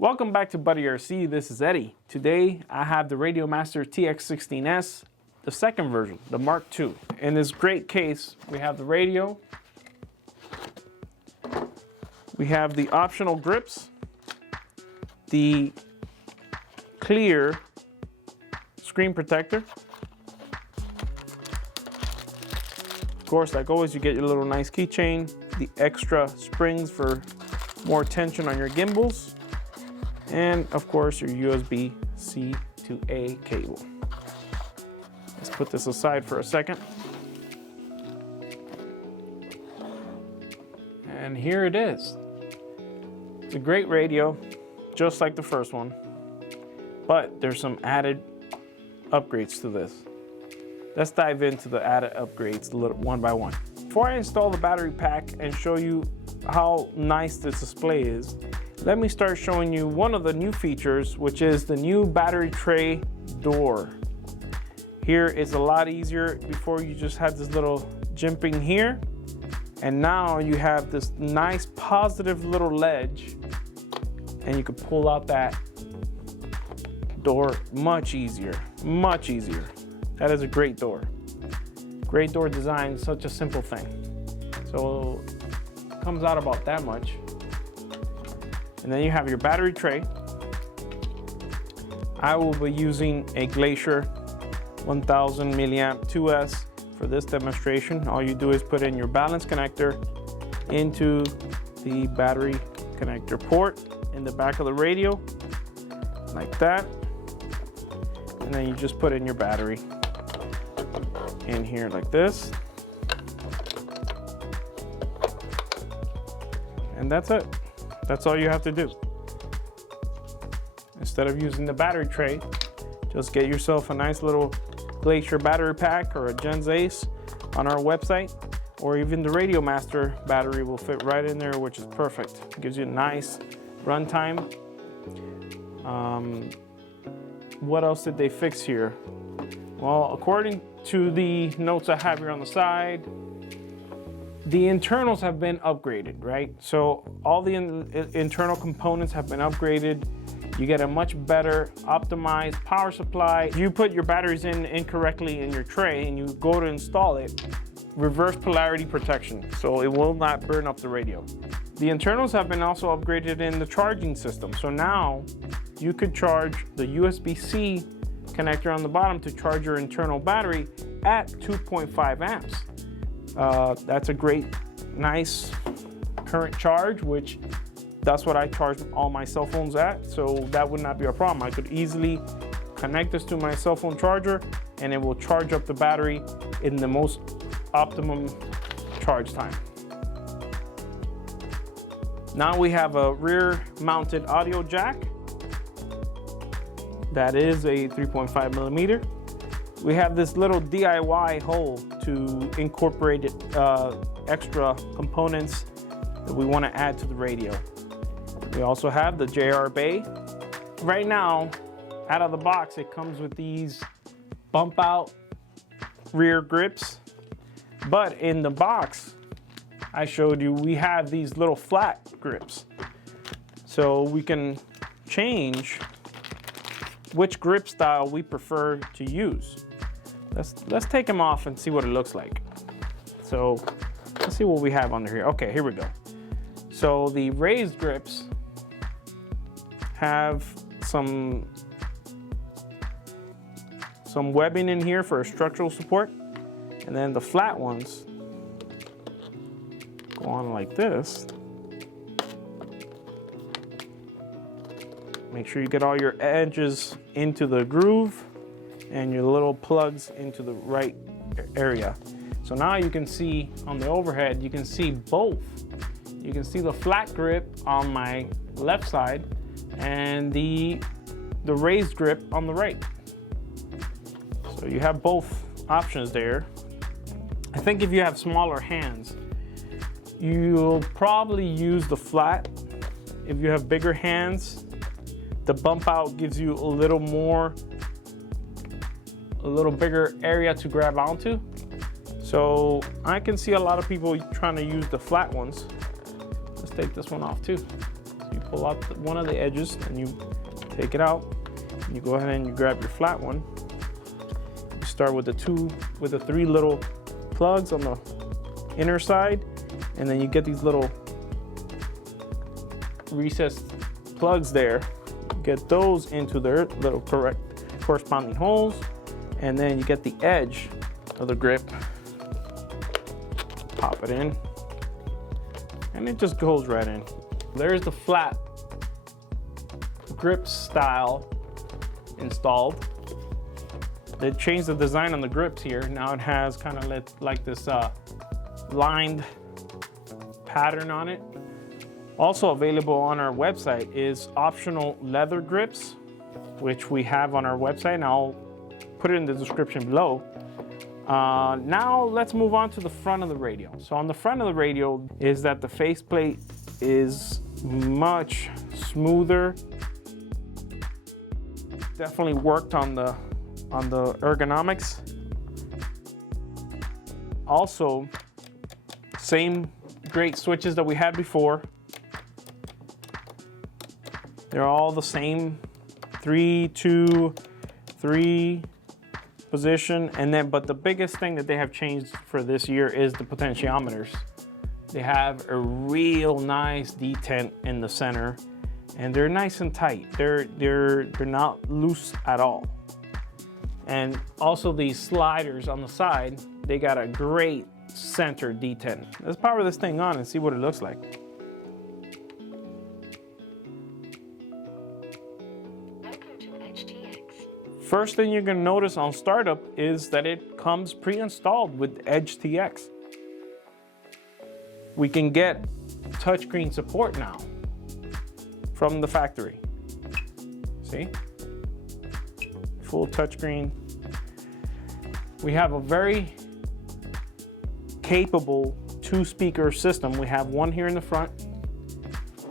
Welcome back to Buddy RC. This is Eddie. Today I have the RadioMaster TX16S, the second version, the Mark II. In this great case, we have the radio, we have the optional grips, the clear screen protector. Of course, like always, you get your little nice keychain, the extra springs for more tension on your gimbals, and of course your USB-C to A cable. Let's put this aside for a second. And here it is. It's a great radio, just like the first one, but there's some added upgrades to this. Let's dive into the added upgrades one by one. Before I install the battery pack and show you how nice this display is, let me start showing you one of the new features, which is the new battery tray door. Here it's a lot easier. Before you just had this little jimping here, and now you have this nice positive little ledge, and you can pull out that door much easier, much easier. That is a great door. Great door design, such a simple thing. So it comes out about that much. And then you have your battery tray. I will be using a Glacier 1000 milliamp 2S for this demonstration. All you do is put in your balance connector into the battery connector port in the back of the radio, like that. And then you just put in your battery in here like this. And that's it. That's all you have to do. Instead of using the battery tray, just get yourself a nice little Glacier battery pack or a Gens Ace on our website, or even the RadioMaster battery will fit right in there, which is perfect. It gives you a nice run time. What else did they fix here? Well, according to the notes I have here on the side, the internals have been upgraded, right? So all the internal components have been upgraded. You get a much better optimized power supply. If you put your batteries in incorrectly in your tray and you go to install it, reverse polarity protection, so it will not burn up the radio. The internals have been also upgraded in the charging system. So now you could charge the USB-C connector on the bottom to charge your internal battery at 2.5 amps. That's a great, nice current charge, which that's what I charge all my cell phones at, so that would not be a problem. I could easily connect this to my cell phone charger and it will charge up the battery in the most optimum charge time. Now we have a rear mounted audio jack. That is a 3.5 millimeter. We have this little DIY hole to incorporate extra components that we want to add to the radio. We also have the JR Bay. Right now, out of the box, it comes with these bump out rear grips. But in the box, I showed you, we have these little flat grips. So we can change which grip style we prefer to use. Let's take them off and see what it looks like. So let's see what we have under here. Okay, here we go. So the raised grips have some webbing in here for structural support, and then the flat ones go on like this. Make sure you get all your edges into the groove and your little plugs into the right area. So now you can see on the overhead, you can see both. You can see the flat grip on my left side and the raised grip on the right. So you have both options there. I think if you have smaller hands, you'll probably use the flat. If you have bigger hands, the bump out gives you a little bigger area to grab onto. So I can see a lot of people trying to use the flat ones. Let's take this one off too. You pull out one of the edges and you take it out. You go ahead and you grab your flat one. You start with the three little plugs on the inner side, and then you get these little recessed plugs there. Get those into their little corresponding holes, and then you get the edge of the grip, pop it in, and it just goes right in. There's the flat grip style installed. They changed the design on the grips here. Now it has kind of like this lined pattern on it. Also available on our website is optional leather grips, which we have on our website, and I'll put it in the description below. Now let's move on to the front of the radio. So on the front of the radio is that the faceplate is much smoother. Definitely worked on the ergonomics. Also, same great switches that we had before. They're all the same 3, 2, 3 position, and then but the biggest thing that they have changed for this year is the potentiometers. They have a real nice detent in the center, and they're nice and tight. They're not loose at all. And also these sliders on the side, they got a great center detent. Let's power this thing on and see what it looks like. First thing you're gonna notice on startup is that it comes pre-installed with Edge TX. We can get touchscreen support now from the factory. See? Full touchscreen. We have a very capable 2-speaker system. We have one here in the front,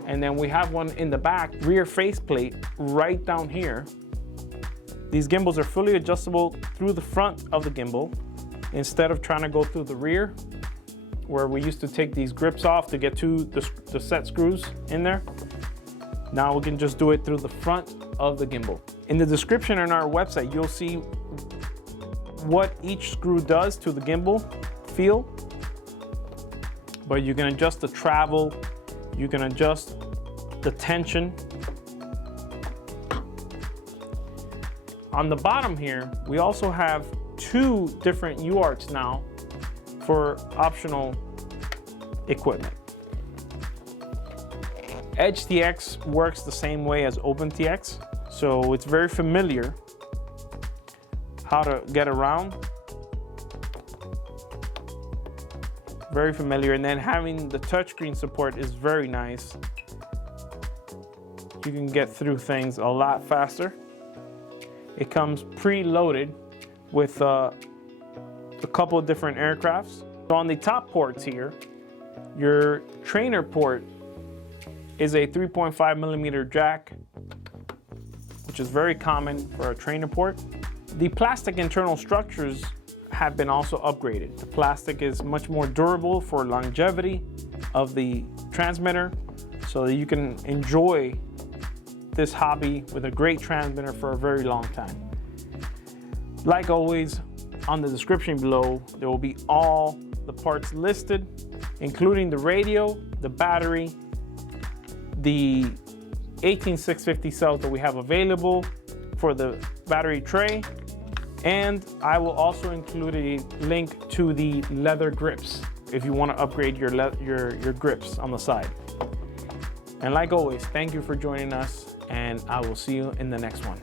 and then we have one in the back, rear faceplate right down here. These gimbals are fully adjustable through the front of the gimbal instead of trying to go through the rear, where we used to take these grips off to get to the set screws in there. Now we can just do it through the front of the gimbal. In the description on our website, you'll see what each screw does to the gimbal feel, but you can adjust the travel, you can adjust the tension. On the bottom here, we also have 2 different UARTs now for optional equipment. Edge TX works the same way as OpenTX, so it's very familiar how to get around. Very familiar, and then having the touchscreen support is very nice. You can get through things a lot faster. It comes preloaded with a couple of different aircrafts. So on the top ports here, your trainer port is a 3.5mm jack, which is very common for a trainer port. The plastic internal structures have been also upgraded. The plastic is much more durable for longevity of the transmitter, so that you can enjoy this hobby with a great transmitter for a very long time. Like always, on the description below, there will be all the parts listed, including the radio, the battery, the 18650 cells that we have available for the battery tray, and I will also include a link to the leather grips if you want to upgrade your grips on the side. And like always, thank you for joining us, and I will see you in the next one.